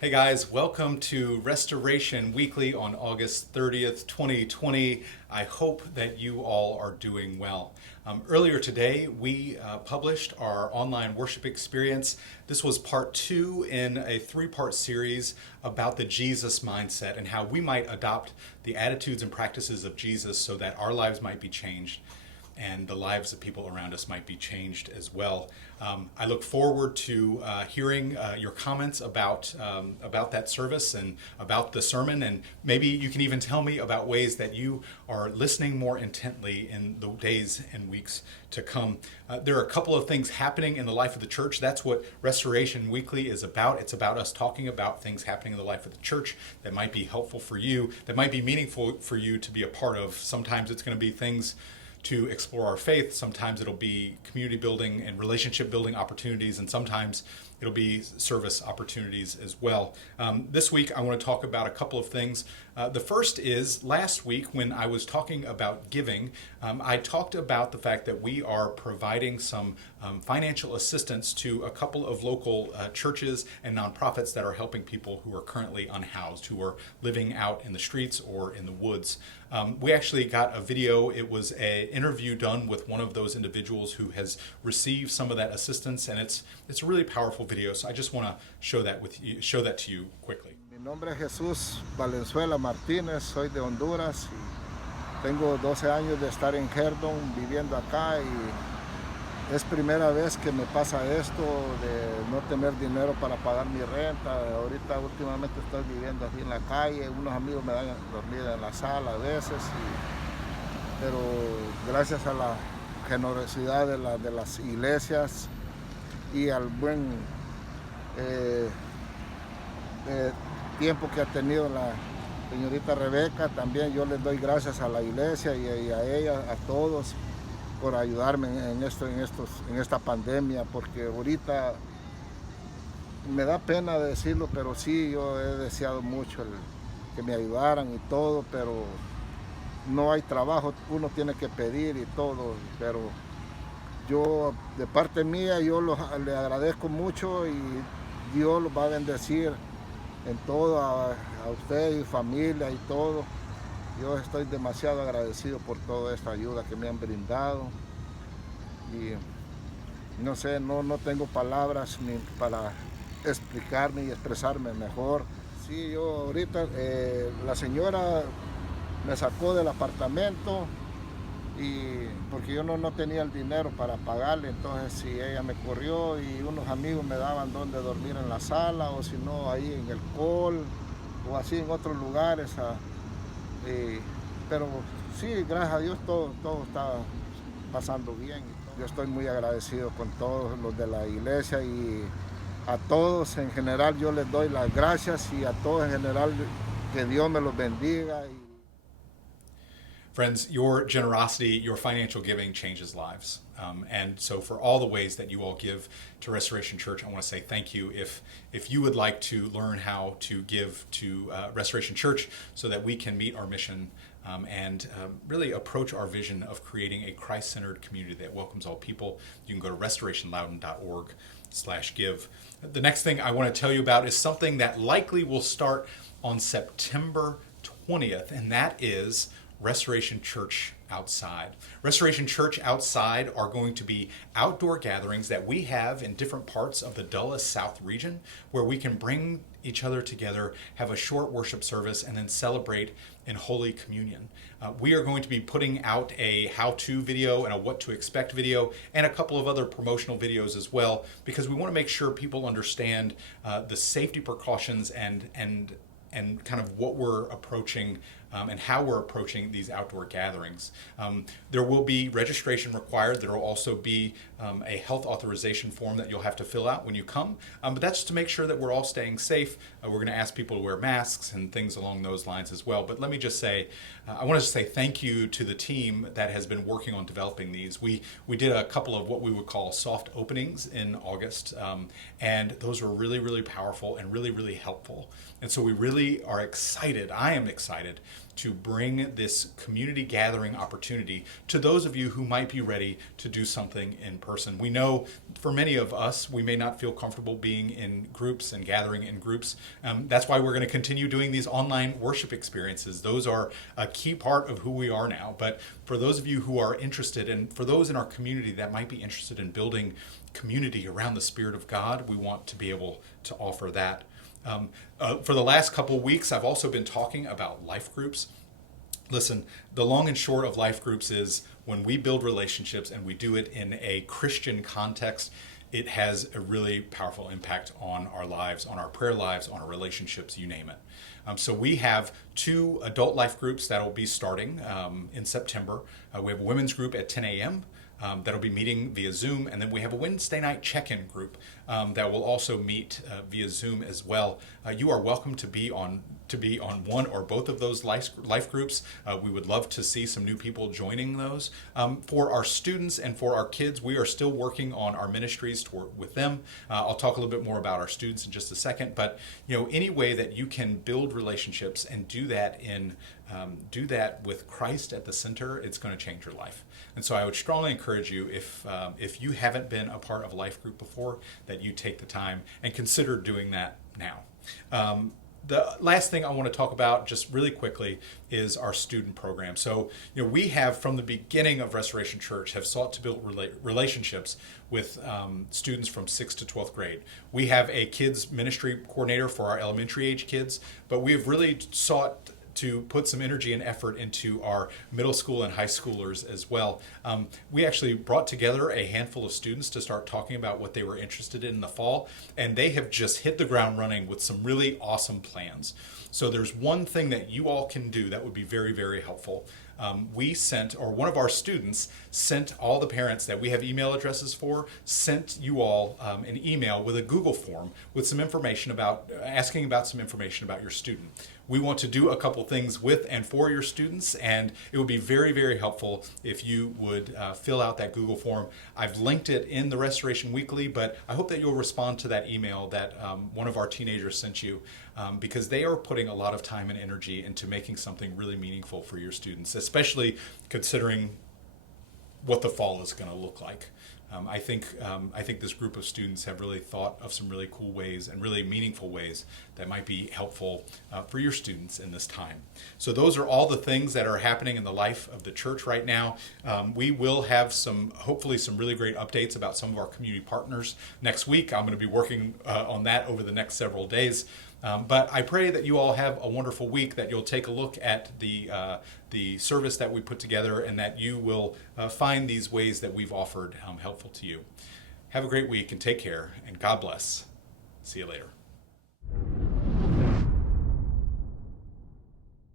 Hey guys, welcome to Restoration Weekly on August 30th, 2020. I hope that you all are doing well. Earlier today, we published our online worship experience. This was part two in a three-part series about the Jesus mindset and how we might adopt the attitudes and practices of Jesus so that our lives might be changed and the lives of people around us might be changed as well. I look forward to hearing your comments about that service and about the sermon, and maybe you can even tell me about ways that you are listening more intently in the days and weeks to come. There are a couple of things happening in the life of the church. That's what Restoration Weekly is about. It's about us talking about things happening in the life of the church that might be helpful for you, that might be meaningful for you to be a part of. Sometimes it's going to be things to explore our faith. Sometimes it'll be community building and relationship building opportunities, and sometimes it'll be service opportunities as well. This week, I want to talk about a couple of things. The first is last week when I was talking about giving, I talked about the fact that we are providing some financial assistance to a couple of local churches and nonprofits that are helping people who are currently unhoused, who are living out in the streets or in the woods. We actually got a video. It was an interview done with one of those individuals who has received some of that assistance, and it's a really powerful video. So I just want to show that to you quickly. Mi nombre es Jesús Valenzuela Martínez, soy de Honduras y tengo 12 años de estar en Herdon viviendo acá y es primera vez que me pasa esto de no tener dinero para pagar mi renta. Ahorita últimamente estoy viviendo aquí en la calle, unos amigos me dan a dormir en la sala a veces, pero gracias a la generosidad de las iglesias y al buen tiempo que ha tenido la señorita Rebeca, también yo les doy gracias a la iglesia y a ella, a todos, por ayudarme en esta pandemia, porque ahorita me da pena decirlo, pero sí, yo he deseado mucho que me ayudaran y todo, pero no hay trabajo, uno tiene que pedir y todo, pero yo, de parte mía, le agradezco mucho y Dios los va a bendecir en todo, a usted y familia y todo. Yo estoy demasiado agradecido por toda esta ayuda que me han brindado y no sé, no tengo palabras ni para explicarme y expresarme mejor. Sí, yo ahorita, la señora me sacó del apartamento y porque yo no tenía el dinero para pagarle, entonces si ella me corrió y unos amigos me daban donde dormir en la sala o si no ahí en el call o así en otros lugares. Pero sí, gracias a Dios todo está pasando bien. Yo estoy muy agradecido con todos los de la iglesia y a todos en general yo les doy las gracias y a todos en general que Dios me los bendiga. Friends, your generosity, your financial giving changes lives. And so for all the ways that you all give to Restoration Church, I want to say thank you. If you would like to learn how to give to Restoration Church so that we can meet our mission and really approach our vision of creating a Christ-centered community that welcomes all people, you can go to restorationloudoun.org/give. The next thing I want to tell you about is something that likely will start on September 20th, and that is Restoration Church Outside. Restoration Church Outside are going to be outdoor gatherings that we have in different parts of the Dulles South region where we can bring each other together, have a short worship service, and then celebrate in Holy Communion. We are going to be putting out a how-to video and a what to expect video and a couple of other promotional videos as well because we want to make sure people understand the safety precautions and kind of what we're approaching and how we're approaching these outdoor gatherings. There will be registration required. There will also be a health authorization form that you'll have to fill out when you come. But that's to make sure that we're all staying safe. We're going to ask people to wear masks and things along those lines as well. But let me just say, I want to say thank you to the team that has been working on developing these. We did a couple of what we would call soft openings in August, and those were really, really powerful and really, really helpful. And so we really are excited. I am excited to bring this community gathering opportunity to those of you who might be ready to do something in person. We know for many of us, we may not feel comfortable being in groups and gathering in groups. That's why we're going to continue doing these online worship experiences. Those are a key part of who we are now. But for those of you who are interested, and for those in our community that might be interested in building community around the Spirit of God, we want to be able to offer that. For the last couple weeks, I've also been talking about life groups. Listen, the long and short of life groups is when we build relationships and we do it in a Christian context, it has a really powerful impact on our lives, on our prayer lives, on our relationships, you name it. So we have 2 adult life groups that will be starting in September. We have a women's group at 10 a.m. That'll be meeting via Zoom, and then we have a Wednesday night check-in group that will also meet via Zoom as well. You are welcome to be on one or both of those life groups. We would love to see some new people joining those. For our students and for our kids, we are still working on our ministries with them. I'll talk a little bit more about our students in just a second, but any way that you can build relationships and do that with Christ at the center, it's going to change your life. And so I would strongly encourage you, if you haven't been a part of a life group before, that you take the time and consider doing that now. The last thing I want to talk about just really quickly is our student program. So, we have from the beginning of Restoration Church have sought to build relationships with students from 6th to 12th grade. We have a kids ministry coordinator for our elementary age kids, but we have really sought to put some energy and effort into our middle school and high schoolers as well. We actually brought together a handful of students to start talking about what they were interested in the fall, and they have just hit the ground running with some really awesome plans. So there's one thing that you all can do that would be very, very helpful. One of our students sent all the parents that we have email addresses for, sent you all an email with a Google form with some information asking about some information about your student. We want to do a couple things with and for your students, and it would be very, very helpful if you would fill out that Google form. I've linked it in the Restoration Weekly, but I hope that you'll respond to that email that one of our teenagers sent you, because they are putting a lot of time and energy into making something really meaningful for your students, especially considering what the fall is going to look like. I think this group of students have really thought of some really cool ways and really meaningful ways that might be helpful for your students in this time. So those are all the things that are happening in the life of the church right now. We will have hopefully some really great updates about some of our community partners next week. I'm going to be working on that over the next several days. But I pray that you all have a wonderful week, that you'll take a look at the service that we put together, and that you will find these ways that we've offered helpful to you. Have a great week and take care, and God bless. See you later.